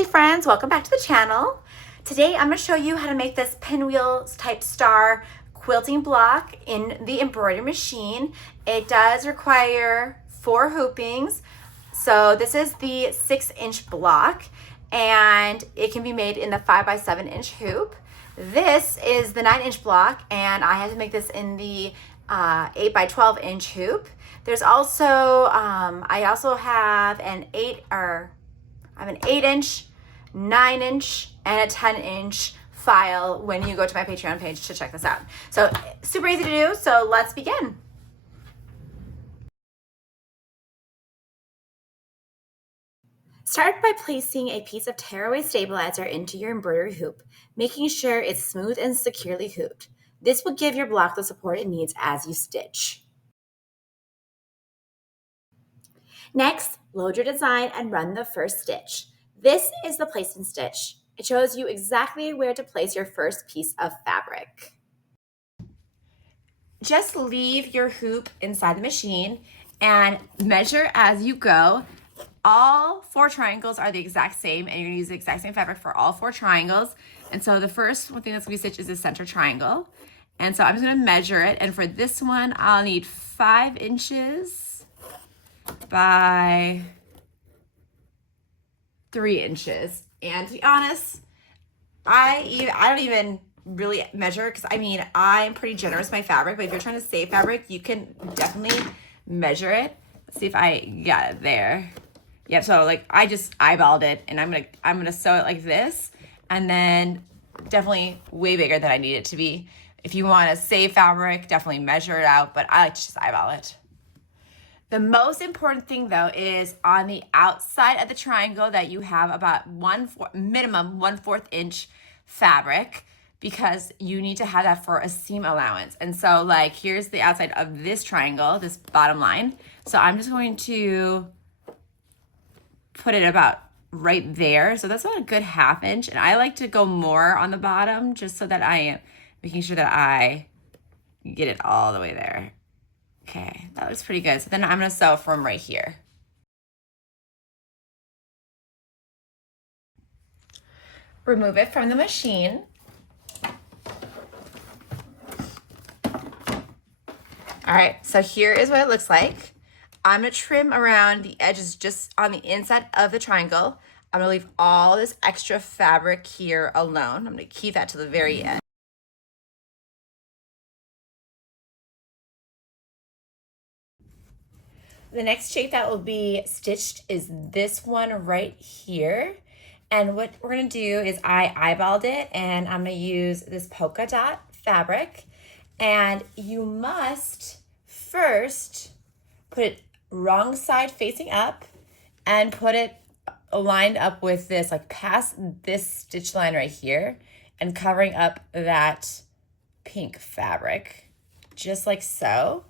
Hey friends, welcome back to the channel. Today I'm going to show you how to make this pinwheel type star quilting block in the embroidery machine. It does require 4 hoopings. So this is the 6-inch block and it can be made in the 5x7-inch hoop. This is the 9-inch block and I had to make this in the 8x12-inch hoop. There's also, I also have an 8-inch, 9-inch, and a 10-inch file when you go to my Patreon page to check this out. So super easy to do, so let's begin. Start by placing a piece of tearaway stabilizer into your embroidery hoop, making sure it's smooth and securely hooped. This will give your block the support it needs as you stitch. Next, load your design and run the first stitch. This is the placement stitch. It shows you exactly where to place your first piece of fabric. Just leave your hoop inside the machine and measure as you go. All 4 triangles are the exact same and you're gonna use the exact same fabric for all 4 triangles. And so the first thing that's gonna be stitched is the center triangle. And so I'm just gonna measure it. And for this one, I'll need 5 inches by 3 inches. And to be honest, I don't even really measure because I'm pretty generous with my fabric, but if you're trying to save fabric, you can definitely measure it. Let's see if I got it there. Yeah, so like I just eyeballed it and I'm gonna sew it like this, and then definitely way bigger than I need it to be. If you want to save fabric, definitely measure it out, but I like to just eyeball it. The most important thing though is on the outside of the triangle that you have about minimum 1/4 inch fabric, because you need to have that for a seam allowance. And so like here's the outside of this triangle, this bottom line. So I'm just going to put it about right there. So that's about a good 1/2 inch. And I like to go more on the bottom just so that I am making sure that I get it all the way there. Okay, that looks pretty good. So then I'm gonna sew from right here. Remove it from the machine. All right, so here is what it looks like. I'm gonna trim around the edges just on the inside of the triangle. I'm gonna leave all this extra fabric here alone. I'm gonna keep that to the very end. The next shape that will be stitched is this one right here. And what we're gonna do is I eyeballed it and I'm gonna use this polka dot fabric. And you must first put it wrong side facing up and put it lined up with this, like past this stitch line right here and covering up that pink fabric, just like so.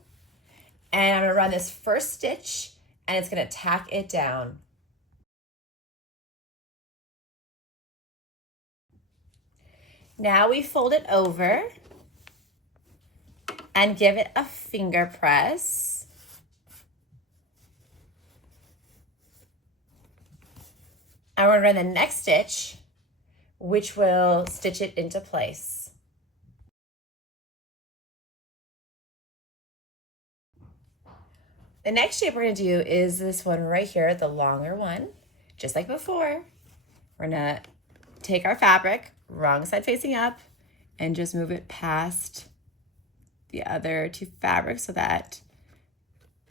And I'm gonna run this first stitch and it's gonna tack it down. Now we fold it over and give it a finger press. And we're gonna run the next stitch, which will stitch it into place. The next shape we're gonna do is this one right here, the longer one, just like before. We're gonna take our fabric, wrong side facing up, and just move it past the other 2 fabrics so that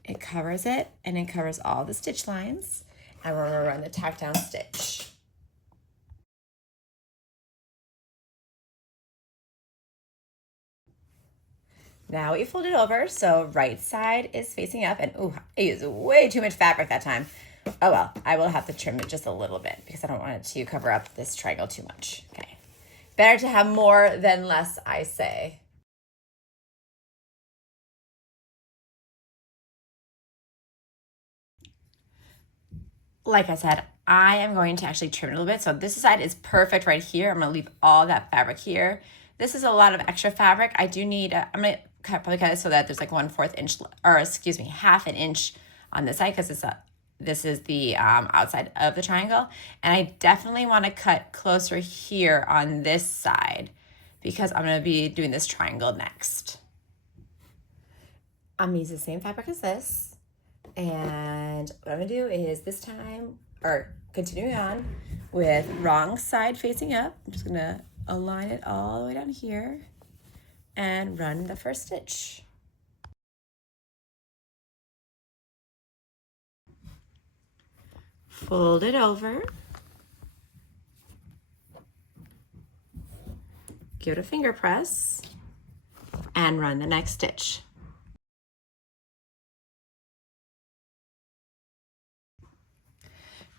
it covers it and it covers all the stitch lines. And we're gonna run the tack down stitch. Now we fold it over, so right side is facing up, and ooh, I used way too much fabric that time. Oh well, I will have to trim it just a little bit because I don't want it to cover up this triangle too much. Okay, better to have more than less, I say. Like I said, I am going to actually trim it a little bit. So this side is perfect right here. I'm gonna leave all that fabric here. This is a lot of extra fabric. I do need, I'm gonna probably cut it so that there's like 1/4 inch, or excuse me, 1/2 inch on this side because it's this is the outside of the triangle. And I definitely want to cut closer here on this side because I'm going to be doing this triangle next. I'm going to use the same fabric as this. And what I'm going to do is this time, or continuing on with wrong side facing up, I'm just going to align it all the way down here and run the first stitch. Fold it over, give it a finger press, and run the next stitch.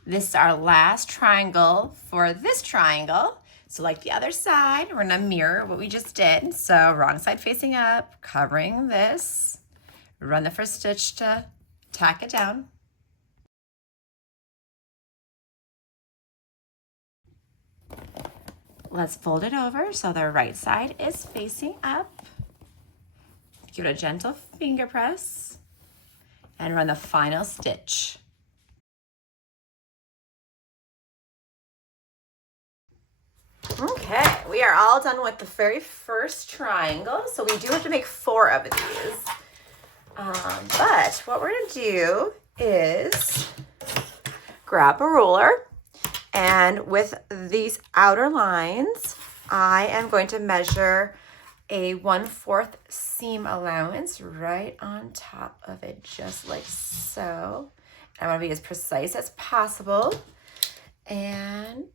This is our last triangle for this triangle. So like the other side, we're gonna mirror what we just did. So wrong side facing up, covering this, run the first stitch to tack it down. Let's fold it over so the right side is facing up. Give it a gentle finger press and run the final stitch. Okay, we are all done with the very first triangle. So we do have to make 4 of these. But what we're gonna do is grab a ruler, and with these outer lines, I am going to measure a 1/4 seam allowance right on top of it, just like so. I want to be as precise as possible and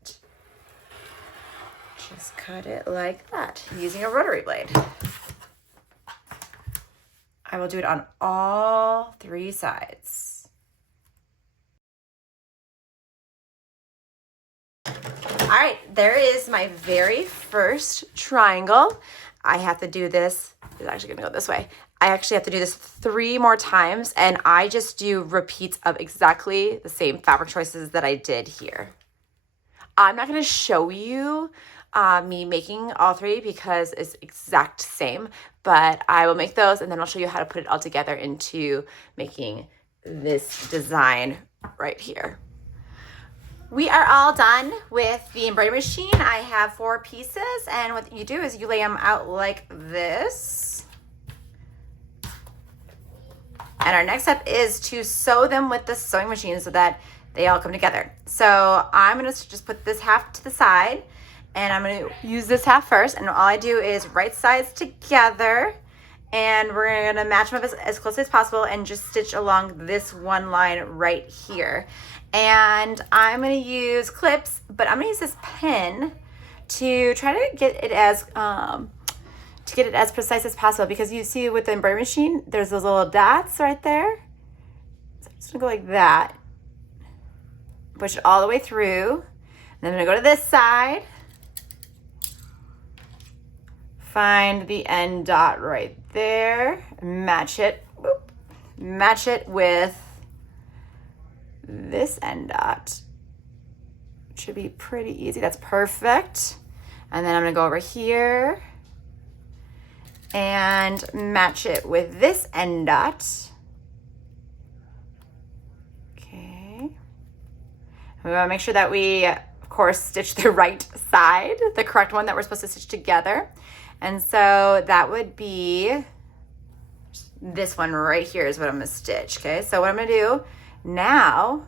just cut it like that using a rotary blade. I will do it on all 3 sides. All right, there is my very first triangle. I have to do this. It's actually gonna go this way. I actually have to do this 3 more times, and I just do repeats of exactly the same fabric choices that I did here. I'm not gonna show you me making all 3 because it's exact same, but I will make those and then I'll show you how to put it all together into making this design right here. We are all done with the embroidery machine. I have 4 pieces, and what you do is you lay them out like this. And our next step is to sew them with the sewing machine so that they all come together. So I'm gonna just put this half to the side, and I'm gonna use this half first, and all I do is right sides together, and we're gonna match them up as closely as possible and just stitch along this one line right here. And I'm gonna use clips, but I'm gonna use this pen to try to get it as precise as possible, because you see with the embroidery machine, there's those little dots right there. So I'm just gonna go like that, push it all the way through. And then I'm gonna go to this side, find the end dot right there, match it, whoop, match it with this end dot. It should be pretty easy. That's perfect. And then I'm gonna go over here and match it with this end dot. Okay. We wanna make sure that we, of course, stitch the right side, the correct one that we're supposed to stitch together. And so that would be this one right here is what I'm gonna stitch, okay? So what I'm gonna do now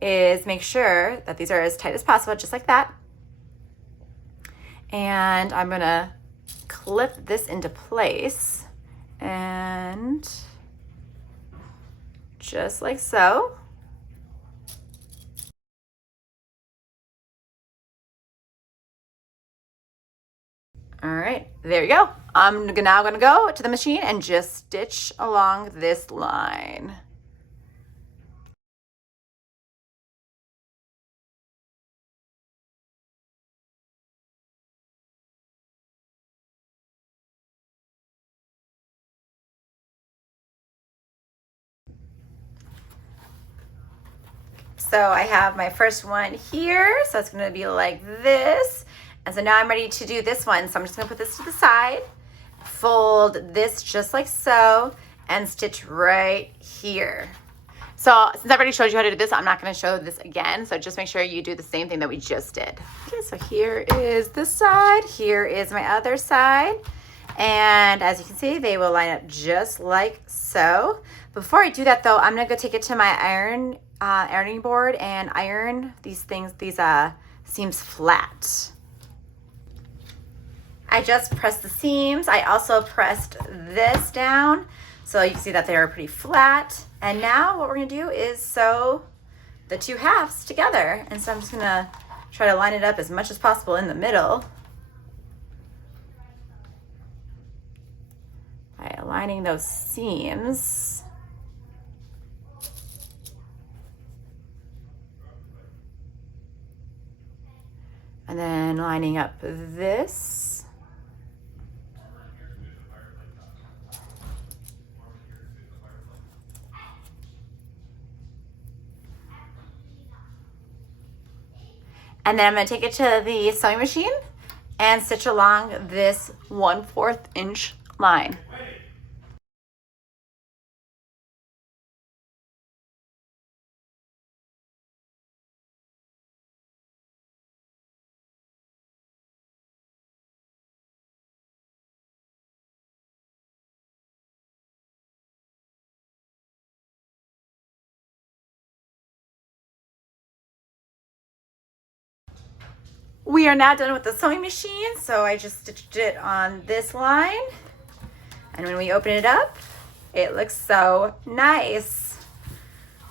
is make sure that these are as tight as possible, just like that. And I'm gonna clip this into place, and just like so. All right, there you go. I'm now gonna go to the machine and just stitch along this line. So I have my first one here, so it's gonna be like this. And so now I'm ready to do this one. So I'm just gonna put this to the side, fold this just like so, and stitch right here. So since I already showed you how to do this, I'm not going to show this again. So just make sure you do the same thing that we just did. Okay, so here is this side. Here is my other side. And as you can see, they will line up just like so. Before I do that though, I'm going to go take it to my ironing board and iron these seams flat. I just pressed the seams. I also pressed this down. So you can see that they are pretty flat. And now what we're gonna do is sew the two halves together. And so I'm just gonna try to line it up as much as possible in the middle by aligning those seams. And then lining up this. And then I'm going to take it to the sewing machine and stitch along this 1/4 inch line. We are now done with the sewing machine, so I just stitched it on this line. And when we open it up, it looks so nice.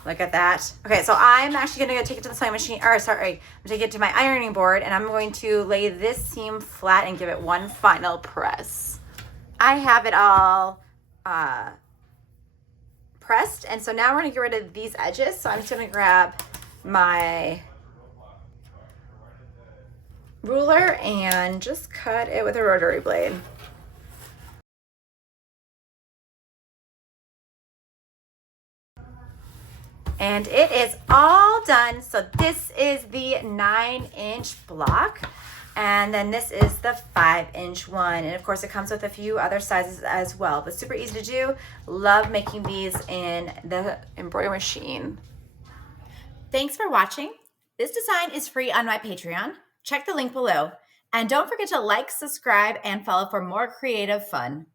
Look at that. Okay, so I'm actually gonna go take it to the sewing machine, or sorry, I'm gonna take it to my ironing board, and I'm going to lay this seam flat and give it one final press. I have it all pressed, and so now we're gonna get rid of these edges. So I'm just gonna grab my ruler and just cut it with a rotary blade. And it is all done. So this is the 9-inch block. And then this is the 5-inch one. And of course it comes with a few other sizes as well, but super easy to do. Love making these in the embroidery machine. Thanks for watching. This design is free on my Patreon. Check the link below. And don't forget to like, subscribe, and follow for more creative fun.